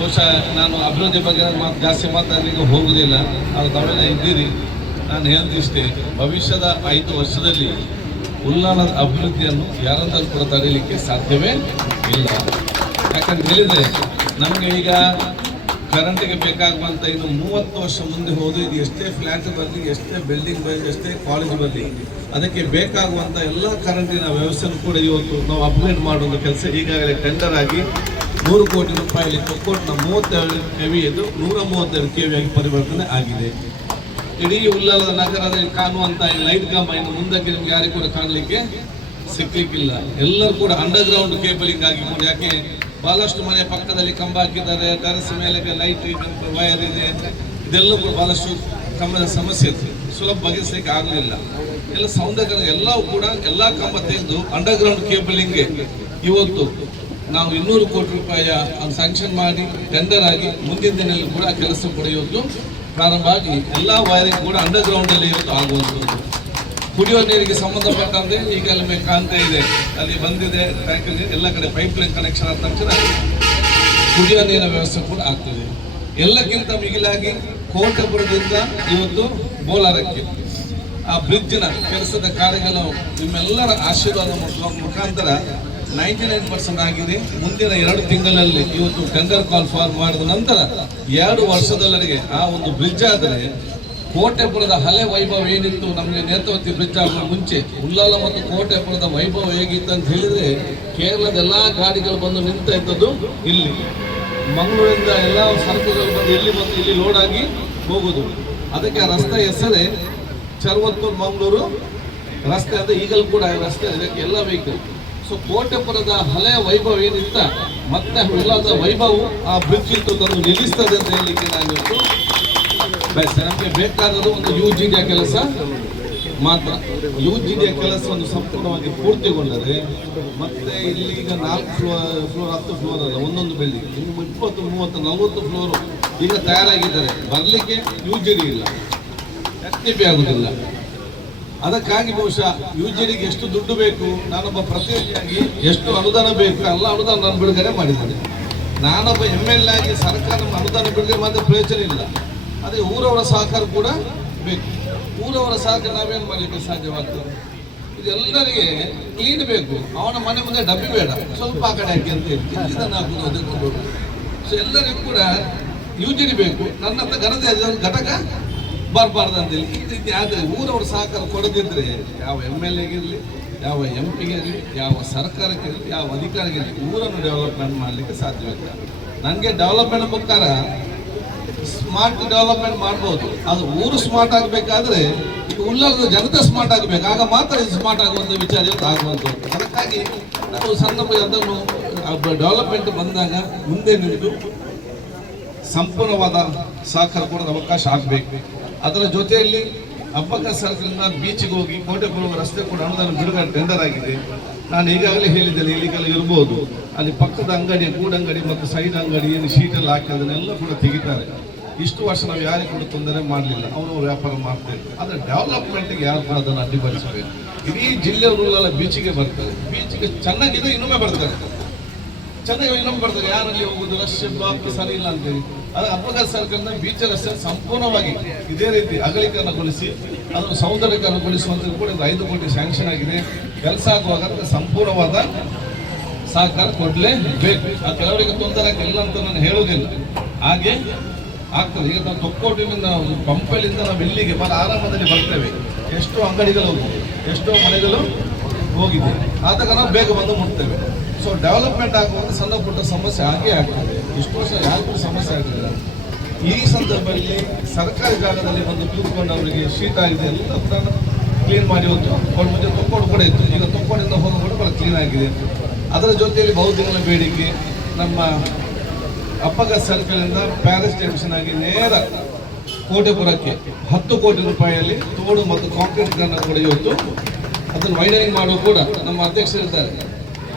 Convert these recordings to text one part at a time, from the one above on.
ಬಹುಶಃ ನಾನು ಅಭಿವೃದ್ಧಿ ಬಗ್ಗೆ ಮಾತು ಜಾಸ್ತಿ ಮಾತಾಡಲಿಕ್ಕೆ ಹೋಗುವುದಿಲ್ಲ ಅದು ತಾವೆಲ್ಲ ಇದ್ದೀರಿ. ನಾನು ಹೇಳ್ತಿಷ್ಟೇ, ಭವಿಷ್ಯದ ಐದು ವರ್ಷದಲ್ಲಿ ಉಲ್ಲಾಳದ ಅಭಿವೃದ್ಧಿಯನ್ನು ಯಾರಂದರೂ ಕೂಡ ತಡೆಯಲಿಕ್ಕೆ ಸಾಧ್ಯವೇ ಇಲ್ಲ. ಯಾಕಂತ ಹೇಳಿದರೆ, ನಮಗೆ ಈಗ ಕರೆಂಟಿಗೆ ಬೇಕಾಗುವಂಥ ಇದು ಮೂವತ್ತು ವರ್ಷ ಮುಂದೆ ಹೋದು ಇದು ಎಷ್ಟೇ ಫ್ಲ್ಯಾಟ್ ಬರಲಿ, ಎಷ್ಟೇ ಬಿಲ್ಡಿಂಗ್ ಬರಲಿ, ಎಷ್ಟೇ ಕಾಲೇಜ್ ಬರಲಿ, ಅದಕ್ಕೆ ಬೇಕಾಗುವಂಥ ಎಲ್ಲ ಕರೆಂಟಿನ ವ್ಯವಸ್ಥೆನೂ ಕೂಡ ಇವತ್ತು ನಾವು ಅಪ್ಗ್ರೇಡ್ ಮಾಡುವಂಥ ಕೆಲಸ ಈಗಾಗಲೇ ಟೆಂಡರ್ ಆಗಿ ನೂರು ಕೋಟಿ ರೂಪಾಯಿ ಕೊಕ್ಕೋಟ್ನ ಮೂವತ್ತೆರಡು ಕೆವಿ ಇದು ನೂರ ಮೂವತ್ತೆರಡು ಕೆವಿ ಆಗಿ ಪರಿವರ್ತನೆ ಆಗಿದೆ. ಇಡೀ ಉಲ್ಲಾಲದ ನಗರದಲ್ಲಿ ಕಾಣುವಂತ ಲೈಟ್ ಕಂಬ ಇನ್ನು ಮುಂದಕ್ಕೆ ನಿಮ್ಗೆ ಯಾರಿಗೂ ಕೂಡ ಕಾಣಲಿಕ್ಕೆ ಸಿಗ್ಲಿಕ್ಕಿಲ್ಲ ಎಲ್ಲರೂ ಕೂಡ ಅಂಡರ್ ಗ್ರೌಂಡ್ ಕೇಬಲಿಂಗ್ ಆಗಿ ಯಾಕೆ? ಬಹಳಷ್ಟು ಮನೆ ಪಕ್ಕದಲ್ಲಿ ಕಂಬ ಹಾಕಿದ್ದಾರೆ ಟೆರಸ್ ಮೇಲೆ ಲೈಟ್ ವಯರ್ ಇದೆ ಇದೆಲ್ಲ ಕೂಡ ಬಹಳಷ್ಟು ಕಂಬದ ಸಮಸ್ಯೆ ಇತ್ತು. ಸುಲಭ ಬಗೆಹರಿಸಲಿಕ್ಕೆ ಆಗಲಿಲ್ಲ. ಎಲ್ಲ ಸೌಂದರ್ಯ ಎಲ್ಲವೂ ಕೂಡ ಎಲ್ಲ ಕಂಬ ತೆಗೆದು ಅಂಡರ್ ಗ್ರೌಂಡ್ ಕೇಬಲಿಂಗ್ಗೆ ಇವತ್ತು ನಾವು ಇನ್ನೂರು ಕೋಟಿ ರೂಪಾಯಿಯ ಸ್ಯಾಂಕ್ಷನ್ ಮಾಡಿ ಟೆಂಡರ್ ಆಗಿ ಮುಂದಿನ ದಿನದಲ್ಲಿ ಕೂಡ ಕೆಲಸ ಪಡೆಯೋದು ಪ್ರಾರಂಭ ಆಗಿ ಎಲ್ಲ ವೈರಿಂಗ್ ಕೂಡ ಅಂಡರ್ ಗ್ರೌಂಡ್ ಅಲ್ಲಿ ಇವತ್ತು ಆಗುವಂಥದ್ದು. ಕುಡಿಯುವ ನೀರಿಗೆ ಸಂಬಂಧಪಟ್ಟಂತೆ ಈಗ ಅಲ್ಲಿ ಕಾಣ್ತಾ ಇದೆ. ಅಲ್ಲಿ ಬಂದಿದೆ ಟ್ಯಾಂಕ್ ಎಲ್ಲ ಕಡೆ ಪೈಪ್ ಲೈನ್ ಕನೆಕ್ಷನ್ ಆದ ತಕ್ಷಣ ಕುಡಿಯುವ ನೀರಿನ ವ್ಯವಸ್ಥೆ ಕೂಡ ಆಗ್ತದೆ. ಎಲ್ಲಕ್ಕಿಂತ ಮಿಗಿಲಾಗಿ ಕೋಟೆಪುರದಿಂದ ಇವತ್ತು ಬೋಲಾರಕ್ಕೆ ಆ ಬ್ರಿಡ್ಜ್ನ ಕೆಲಸದ ಕಾರ್ಯಗಳು ನಿಮ್ಮೆಲ್ಲರ ಆಶೀರ್ವಾದ ಮುಖ- ಮುಖಾಂತರ ನೈಂಟಿ ನೈನ್ ಪರ್ಸೆಂಟ್ ಆಗಿದೆ. ಮುಂದಿನ ಎರಡು ತಿಂಗಳಲ್ಲಿ ಇವತ್ತು ಟೆಂಡರ್ ಕಾಲ್ ಫಾರ್ಮ್ ಮಾಡಿದ ನಂತರ ಎರಡು ವರ್ಷದವರೆಗೆ ಆ ಒಂದು ಬ್ರಿಡ್ಜ್ ಆದರೆ ಕೋಟೆಪುರದ ಹಳೆ ವೈಭವ ಏನಿತ್ತು? ನಮಗೆ ನೇತ್ರಾವತಿ ಬ್ರಿಡ್ಜ್ ಆಗುವ ಮುಂಚೆ ಉಲ್ಲಾಲ ಮತ್ತು ಕೋಟೆಪುರದ ವೈಭವ ಹೇಗಿತ್ತು ಅಂತ ಹೇಳಿದರೆ ಕೇರಳದ ಎಲ್ಲ ಗಾಡಿಗಳು ಬಂದು ನಿಂತ ಇದ್ದದ್ದು ಇಲ್ಲಿ. ಮಂಗಳೂರಿಂದ ಎಲ್ಲ ಸರಕುಗಳು ಬಂದು ಇಲ್ಲಿ ಮತ್ತು ಇಲ್ಲಿ ಲೋಡ್ ಆಗಿ ಹೋಗೋದು ಅದಕ್ಕೆ ಆ ರಸ್ತೆ ಹೆಸರೇ ಚರ್ವತ್ತೂರು ಮಂಗಳೂರು. ರಸ್ತೆ ಅಂದರೆ ಈಗಲೂ ಕೂಡ ರಸ್ತೆ ಇದಕ್ಕೆ ಎಲ್ಲ ವೆಹಿಕಲ್ ಸೊ ಕೋಟೆಪುರದ ಹಳೆಯ ವೈಭವ ಏನಿತ್ತ? ಮತ್ತೆ ಎಲ್ಲದ ವೈಭವ ಆ ಬ್ರಿಡ್ಜ್ ಇತ್ತು ತಂದು ನಿಲ್ಲಿಸ್ತದೆ ಅಂತ ಹೇಳಲಿಕ್ಕೆ ನಾನು ಬಯಸ್ತೇನೆ. ನಮಗೆ ಬೇಕಾದದ್ದು ಒಂದು ಯು ಜಿ ಡಿಯ ಕೆಲಸ ಮಾತ್ರ. ಯು ಜಿ ಡಿಯ ಕೆಲಸವನ್ನು ಸಂಪೂರ್ಣವಾಗಿ ಪೂರ್ತಿಗೊಂಡರೆ ಮತ್ತೆ ಇಲ್ಲಿ ಈಗ ನಾಲ್ಕು ಫ್ಲೋರ್ ಫ್ಲೋರ್, ಹತ್ತು ಫ್ಲೋರ್ ಅಲ್ಲ, ಒಂದೊಂದು ಬಿಲ್ಡಿಂಗ್ ಇನ್ನು ಇಪ್ಪತ್ತು, ಮೂವತ್ತು, ನಲವತ್ತು ಫ್ಲೋರು ಈಗ ತಯಾರಾಗಿದ್ದಾರೆ. ಬರಲಿಕ್ಕೆ ಯು ಜಿ ಡಿ ಇಲ್ಲ. ಎಸ್ ಟಿ ಪಿ ಆಗುದಿಲ್ಲ. ಅದಕ್ಕಾಗಿ ಬಹುಶಃ ಯು ಜಿ ಡಿಗೆ ಎಷ್ಟು ದುಡ್ಡು ಬೇಕು, ನಾನೊಬ್ಬ ಪ್ರತಿನಿಧಿಯಾಗಿ ಎಷ್ಟು ಅನುದಾನ ಬೇಕು, ಎಲ್ಲ ಅನುದಾನ ನಾನು ಬಿಡುಗಡೆ ಮಾಡಿದ್ದೇನೆ ನಾನೊಬ್ಬ ಎಂ ಎಲ್ ಎ ಆಗಿ ಸರ್ಕಾರ ಅನುದಾನ ಬಿಡುಗಡೆ ಮಾಡಿದ ಪ್ರಯೋಜನ ಇಲ್ಲ. ಅದೇ ಊರವರ ಸಹಕಾರ ಕೂಡ ಬೇಕು. ಊರವರ ಸಹಕಾರ ನಾವೇನು ಮಾಡಲಿಕ್ಕೆ ಸಾಧ್ಯವಾಗ್ತದೆ? ಇದೆಲ್ಲರಿಗೆ ಕ್ಲೀನ್ ಬೇಕು. ಅವನ ಮನೆ ಮುಂದೆ ಡಬ್ಬಿ ಬೇಡ. ಸ್ವಲ್ಪ ಆ ಕಡೆ ಹಾಕಿ ಅಂತ ಹೇಳಿ. ಇದನ್ನು ಅದಕ್ಕೆ ಸೊ ಎಲ್ಲರಿಗೂ ಕೂಡ ಯೋಜನೆ ಬೇಕು. ನನ್ನ ಹತ್ರ ಘನತೆ ಘಟಕ. ಬರಬಾರ್ದು ಅಂತೇಳಿ ಈ ರೀತಿ ಆದರೆ ಊರವ್ರ ಸಹಕಾರ ಕೊಡದಿದ್ದರೆ ಯಾವ ಎಂ ಎಲ್ ಎಗಿರಲಿ ಯಾವ ಎಂ ಪಿಗಿರಲಿ ಯಾವ ಸರ್ಕಾರಕ್ಕಿರಲಿ ಯಾವ ಅಧಿಕಾರಿಗಿರಲಿ ಊರನ್ನು ಡೆವಲಪ್ಮೆಂಟ್ ಮಾಡಲಿಕ್ಕೆ ಸಾಧ್ಯವಿಲ್ಲ ನನಗೆ ಡೆವಲಪ್ಮೆಂಟ್ ಪ್ರಕಾರ ಸ್ಮಾರ್ಟ್ ಡೆವಲಪ್ಮೆಂಟ್ ಮಾಡ್ಬೋದು. ಅದು ಊರು ಸ್ಮಾರ್ಟ್ ಆಗಬೇಕಾದ್ರೆ ಈಗ ಉಳ್ಳಾಲದ ಜನತೆ ಸ್ಮಾರ್ಟ್ ಆಗಬೇಕು. ಆಗ ಮಾತ್ರ ಇದು ಸ್ಮಾರ್ಟ್ ಆಗುವಂಥ ವಿಚಾರ ಆಗುವಂಥದ್ದು. ಅದಕ್ಕಾಗಿ ನಾವು ಸಣ್ಣ ಅದನ್ನು ಡೆವಲಪ್ಮೆಂಟ್ ಬಂದಾಗ ಮುಂದೆ ನಿಂತು ಸಂಪೂರ್ಣವಾದ ಸಹಕಾರ ಕೊಡೋದು ಅವಕಾಶ ಆಗಬೇಕು. ಅದರ ಜೊತೆಯಲ್ಲಿ ಹಬ್ಬದ ಸ್ಥಳದಿಂದ ಬೀಚ್ಗೆ ಹೋಗಿ ಕೋಟೆ ಬರುವ ರಸ್ತೆ ಕೂಡ ಅನುದಾನ ಬಿಡುಗಡೆ ಟೆಂಡರ್ ಆಗಿದೆ. ನಾನು ಈಗಾಗಲೇ ಹೇಳಿದ್ದೇನೆ, ಇಲ್ಲಿಗೆಲ್ಲ ಇರ್ಬೋದು. ಅಲ್ಲಿ ಪಕ್ಕದ ಅಂಗಡಿ ಗೂಡಂಗಡಿ ಮತ್ತು ಸೈಡ್ ಅಂಗಡಿ, ಏನು ಶೀಟೆಲ್ಲ ಹಾಕಿ ಅದನ್ನೆಲ್ಲ ಕೂಡ ತೆಗಿತಾರೆ. ಇಷ್ಟು ವರ್ಷ ನಾವು ಯಾರಿಗೆ ಕೂಡ ತೊಂದರೆ ಮಾಡಲಿಲ್ಲ. ಅವರು ವ್ಯಾಪಾರ ಮಾಡ್ತೇವೆ. ಆದರೆ ಡೆವಲಪ್ಮೆಂಟ್ಗೆ ಯಾರು ಕೂಡ ಅದನ್ನು ಅಡ್ಡಿಪಡಿಸಬೇಕು. ಇಡೀ ಜಿಲ್ಲೆಯವರೆಲ್ಲ ಬೀಚಿಗೆ ಬರ್ತಾರೆ. ಬೀಚಿಗೆ ಚೆನ್ನಾಗಿದೆ, ಇನ್ನೊಮ್ಮೆ ಬರ್ತಾರೆ. ಚೆನ್ನಾಗಿ ಇನ್ನೊಮ್ಮೆ ಬರ್ತಾರೆ. ಯಾರಲ್ಲಿ ಹೋಗುದು ರಶ್ ಬ್ಲಾಕ್ ಸರಿ ಇಲ್ಲ ಅಂತೇಳಿ ಆದರೆ ಅಪಘಾತ ಸರ್ಕಲ್ನ ಬೀಚ್ ರಸ್ತೆ ಸಂಪೂರ್ಣವಾಗಿ ಇದೇ ರೀತಿ ಅಗಲೀಕರಣಗೊಳಿಸಿ ಅದನ್ನು ಸೌಂದರ್ಯೀಕರಣಗೊಳಿಸುವಂತ ಕೂಡ ಐದು ಕೋಟಿ ಸ್ಯಾಂಕ್ಷನ್ ಆಗಿದೆ. ಕೆಲಸ ಆಗುವಾಗ ಸಂಪೂರ್ಣವಾದ ಸಹಕಾರ ಕೊಡಲೇಬೇಕು ಆ ಕೆಲವರಿಗೆ ತೊಂದರೆ ಇಲ್ಲ ಅಂತ ನಾನು ಹೇಳುವುದಿಲ್ಲ. ಹಾಗೆ ಆಗ್ತದೆ. ಈಗ ನಾವು ತೊಕ್ಕೋಟಿನಿಂದ ನಾವು ಪಂಪಲಿಂದ ನಾವು ಇಲ್ಲಿಗೆ, ಬಹಳ ಆರಾಮದಲ್ಲಿ ಬರ್ತೇವೆ. ಎಷ್ಟೋ ಅಂಗಡಿಗಳು ಹೋಗಿದೆ. ಎಷ್ಟೋ ಮನೆಗಳು ಹೋಗಿದೆ. ಆದಾಗ ನಾವು ಬೇಗ ಬಂದು ಮುಟ್ತೇವೆ. ಸೊ ಡೆವಲಪ್ಮೆಂಟ್ ಆಗುವಂಥ ಸಣ್ಣ ಪುಟ್ಟ ಸಮಸ್ಯೆ ಆಗೇ ಆಗ್ತದೆ. ಇಷ್ಟು ವರ್ಷ ಯಾರಿಗೂ ಸಮಸ್ಯೆ ಆಗಲಿಲ್ಲ. ಈ ಸಂದರ್ಭದಲ್ಲಿ ಸರ್ಕಾರಿ ಜಾಗದಲ್ಲಿ ಬಂದು ಕೂತ್ಕೊಂಡವರಿಗೆ ಶೀತ ಇದೆ, ಎಲ್ಲ ಕೂಡ ಕ್ಲೀನ್ ಮಾಡಿ ಹೋದ್ರು ಅವ್ರ ಮುಂಚೆ ತೊಕ್ಕೋಡು ಕೂಡ ಇತ್ತು. ಈಗ ತೊಕ್ಕೋಡಿಂದ ಹೋಗೋ ಕೂಡ ಭಾಳ ಕ್ಲೀನ್ ಆಗಿದೆ. ಅದರ ಜೊತೆಯಲ್ಲಿ ಬಹುದಿನಗಳ ಬೇಡಿಕೆ, ನಮ್ಮ ಅಪ್ಪಗ ಸರ್ಕಲಿಂದ ಪ್ಯಾರಿಸ್ ಟೆನ್ಷನ್ ಆಗಿ ನೇರ ಕೋಟೆಪುರಕ್ಕೆ ಹತ್ತು ಕೋಟಿ ರೂಪಾಯಿಯಲ್ಲಿ ತೋಡು ಮತ್ತು ಕಾಂಕ್ರೀಟ್ಗಳನ್ನು ಕೂಡ ಇವತ್ತು ಅದನ್ನು ವೈಡರಿಂಗ್ ಮಾಡೋ ಕೂಡ ನಮ್ಮ ಅಧ್ಯಕ್ಷರಿದ್ದಾರೆ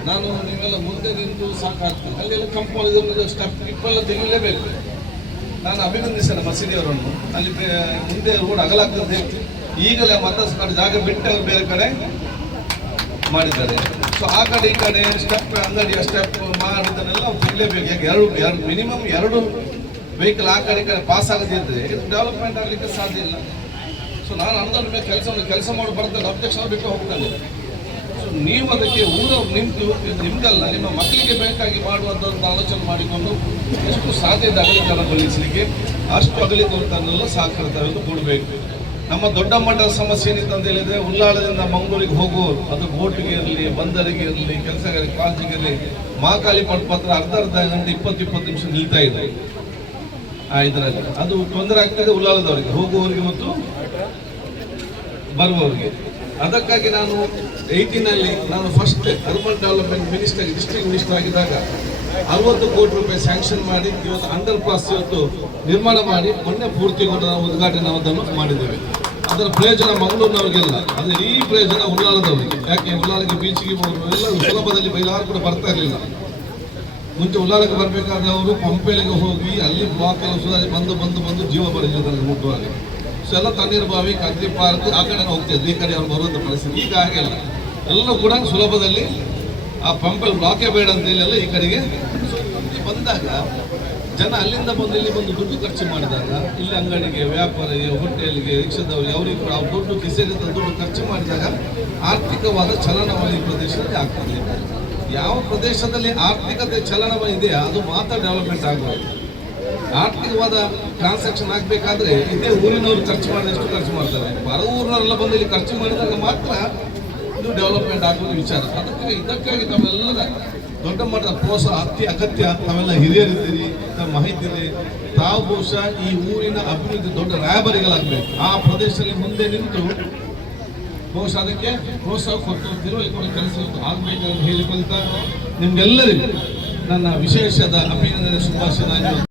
ನಾನು ನೀವೆಲ್ಲ ಮುಂದೆ ನಿಂತು ಸಾಕಾಗ್ತದೆ. ಅಲ್ಲೆಲ್ಲ ಕಂಪೌಂಡ್ ಸ್ಟೆಪ್ ಇಪ್ಪೆಲ್ಲ ತೆಗಿಲೇಬೇಕು. ನಾನು ಅಭಿನಂದಿಸ್ತೇನೆ ಮಸೀದಿಯವರನ್ನು ಅಲ್ಲಿ ಮುಂದೆ ರೋಡ್ ಅಗಲಾಗ್ತದೆ ಈಗಲೇ ಮತಸ್ ಜಾಗ ಬಿಟ್ಟು ಬೇರೆ ಕಡೆ ಮಾಡಿದ್ದಾರೆ. ಸೊ ಆ ಕಡೆ ಈ ಕಡೆ ಸ್ಟೆಪ್ ಅಂಗಡಿಯ ಸ್ಟೆಪ್ ಮಾಡಿದ್ದನ್ನೆಲ್ಲ ತೆಗಿಲೇಬೇಕು. ಯಾಕೆ ಎರಡು ಎರಡು ಮಿನಿಮಮ್ ಎರಡು ವೆಹಿಕಲ್ ಆ ಕಡೆ ಕಡೆ ಪಾಸ್ ಆಗದಿದ್ದರೆ ಡೆವಲಪ್ಮೆಂಟ್ ಆಗಲಿಕ್ಕೆ ಸಾಧ್ಯ ಇಲ್ಲ. ಸೊ ನಾನು ಅನುದಾನ ಮೇಲೆ ಕೆಲಸ ಕೆಲಸ ಮಾಡಿ ಬರ್ತಾರೆ ಅಧ್ಯಕ್ಷ ಬಿಟ್ಟು ಹೋಗ್ತಾನೆ ಸೊ ನೀವು ಅದಕ್ಕೆ ಊರ ನಿಮ್ದು, ನಿಮ್ದಲ್ಲ, ನಿಮ್ಮ ಮಕ್ಕಳಿಗೆ ಬೇಕಾಗಿ ಮಾಡುವಂಥ ಒಂದು ಆಲೋಚನೆ ಮಾಡಿಕೊಂಡು ಎಷ್ಟು ಸಾಧ್ಯ ಇದೆ ಅಗಲೀಕರಣಗೊಳಿಸಲಿಕ್ಕೆ ಅಷ್ಟು ಅಗಲೀಕರಣನೆಲ್ಲ ಸಾಕಾರತವೆಂದು ಕೊಡಬೇಕು. ನಮ್ಮ ದೊಡ್ಡ ಮಟ್ಟದ ಸಮಸ್ಯೆ ಏನಿತ್ತು ಅಂತ ಹೇಳಿದ್ರೆ, ಉಳ್ಳಾಳದಿಂದ ಮಂಗಳೂರಿಗೆ ಹೋಗುವವರು ಅದು ಬೋಟಿಗೆ ಇರಲಿ, ಬಂದರಿಗೆ ಇರಲಿ ಕೆಲಸಗಾರಿ ಕಾಲೇಜಿಗೆ ಇರಲಿ ಮಹಾಕಾಲಿ ಪಡ್ಪತ್ರ ಅರ್ಧ ಅರ್ಧ ಗಂಟೆ ಇಪ್ಪತ್ತು ಇಪ್ಪತ್ತು ನಿಮಿಷ ನಿಲ್ತಾ ಇದೆ. ಇದರಲ್ಲಿ. ಅದು ತೊಂದರೆ ಆಗ್ತದೆ ಉಳ್ಳಾಲದವರಿಗೆ, ಹೋಗುವವರಿಗೆ ಮತ್ತು ಬರುವವರಿಗೆ. ಅದಕ್ಕಾಗಿ ನಾನು ಏಯ್ಟಿನಲ್ಲಿ ನಾನು first urban development minister district minister ಆಗಿದ್ದಾಗ ಅರವತ್ತು ಕೋಟಿ ರೂಪಾಯಿ ಸ್ಯಾಂಕ್ಷನ್ ಮಾಡಿ, ಇವತ್ತು ಅಂಡರ್ ಪಾಸ್ ಇವತ್ತು ನಿರ್ಮಾಣ ಮಾಡಿ, ಮೊನ್ನೆ ಪೂರ್ತಿಗೊಂಡು ನಾವು ಉದ್ಘಾಟನೆ ಅದನ್ನು ಮಾಡಿದ್ದೇವೆ. ಅದರ ಪ್ರಯೋಜನ ಮಂಗಳೂರಿನವ್ರಿಗೆಲ್ಲ, ಅದೇ ಈ ಪ್ರಯೋಜನ ಉಳ್ಳಾಳದವರಿಗೆ ಯಾಕೆ? ಉಳ್ಳಾಲಕ್ಕೆ ಬೀಚ್ಗೆ ಎಲ್ಲ ಸುಲಭದಲ್ಲಿ ಬೈಲಾರು ಕೂಡ ಬರ್ತಾ ಇರಲಿಲ್ಲ. ಮುಂಚೆ ಉಳ್ಳಾಲಕ್ಕೆ ಬರಬೇಕಾದವರು ಪಂಪೆಲಿಗೆ ಹೋಗಿ ಅಲ್ಲಿ ಬ್ಲಾಕ್ ಸುಧಾರಿ ಬಂದು ಬಂದು ಬಂದು ಜೀವ ಬರಲಿದ್ದಾರೆ ಮುಟ್ಟುವಾಗ ಸೊ ಎಲ್ಲ ತಣ್ಣೀರು ಬಾವಿ ಪಾರ್ಕ್, ಆ ಕಡೆ ಹೋಗ್ತೀವಿ. ಈ ಕಡೆ ಅವ್ರು ಬರುವಂಥ ಪರಿಸ್ಥಿತಿ. ಈಗ ಹಾಗೆಲ್ಲ ಎಲ್ಲ ಕೂಡ ಸುಲಭದಲ್ಲಿ ಆ ಪಂಪಲ್ಲಿ ಬ್ಲಾಕೇ ಬೇಡ ಅಂತ ಹೇಳಿ ಎಲ್ಲ ಈ ಕಡೆಗೆ ಬಂದಾಗ ಜನ ಅಲ್ಲಿಂದ ಬಂದು ಇಲ್ಲಿ ಬಂದು ದುಡ್ಡು ಖರ್ಚು ಮಾಡಿದಾಗ ಇಲ್ಲಿ ಅಂಗಡಿಗೆ, ವ್ಯಾಪಾರಿಗೆ, ಹೋಟೆಲ್ಗೆ, ರಿಕ್ಷಾದವರಿಗೆ ಅವರಿಗೆ ಕೂಡ ಅವ್ರು ದುಡ್ಡು ಕಿಸೆಗೆ ದುಡ್ಡು ಖರ್ಚು ಮಾಡಿದಾಗ ಆರ್ಥಿಕವಾದ ಚಲನವಾಗಿ ಪ್ರದೇಶದಲ್ಲಿ ಆಗ್ತದೆ. ಯಾವ ಪ್ರದೇಶದಲ್ಲಿ ಆರ್ಥಿಕತೆ ಚಲನವ ಇದೆ, ಅದು ಮಾತ್ರ ಡೆವಲಪ್ಮೆಂಟ್ ಆಗಬಹುದು ಆರ್ಥಿಕವಾದ ಟ್ರಾನ್ಸಾಕ್ಷನ್ ಆಗಬೇಕಾದ್ರೆ ಇದೇ ಊರಿನವರು ಖರ್ಚು ಮಾಡಿದಷ್ಟು ಖರ್ಚು ಮಾಡ್ತಾರೆ. ಬರ ಊರಿನವರೆಲ್ಲ ಬಂದು ಇಲ್ಲಿ ಖರ್ಚು ಮಾಡಿದಾಗ ಮಾತ್ರ ಇದು ಡೆವಲಪ್ಮೆಂಟ್ ಆಗುವುದು ವಿಚಾರ. ಅದಕ್ಕೆ ಇದಕ್ಕಾಗಿ ತಾವೆಲ್ಲರ ದೊಡ್ಡ ಮಟ್ಟದ ಪ್ರೋತ್ಸಾಹ, ಅತಿ ಅಗತ್ಯ. ತಾವೆಲ್ಲ ಹಿರಿಯರಿದ್ದೀರಿ ತಮ್ಮ ಮಾಹಿತಿ ಇದೆ ತಾವು ಬಹುಶಃ ಈ ಊರಿನ ಅಭಿವೃದ್ಧಿ ದೊಡ್ಡ ರಾಯಭಾರಿಗಳಾಗಬೇಕು. ಆ ಪ್ರದೇಶದಲ್ಲಿ ಮುಂದೆ ನಿಂತು ಬಹುಶಃ ಅದಕ್ಕೆ ಪ್ರೋತ್ಸಾಹ ಕೊಟ್ಟು ತಿರುವಳಿಕೆ ಕೆಲಸ ಆಗಬೇಕಂತ ಹೇಳಿಕೊಳ್ತಾ ನಿಮ್ಗೆಲ್ಲರಿಗೂ ನನ್ನ ವಿಶೇಷದ ಅಭಿನಂದನೆ ಶುಭಾಶಯ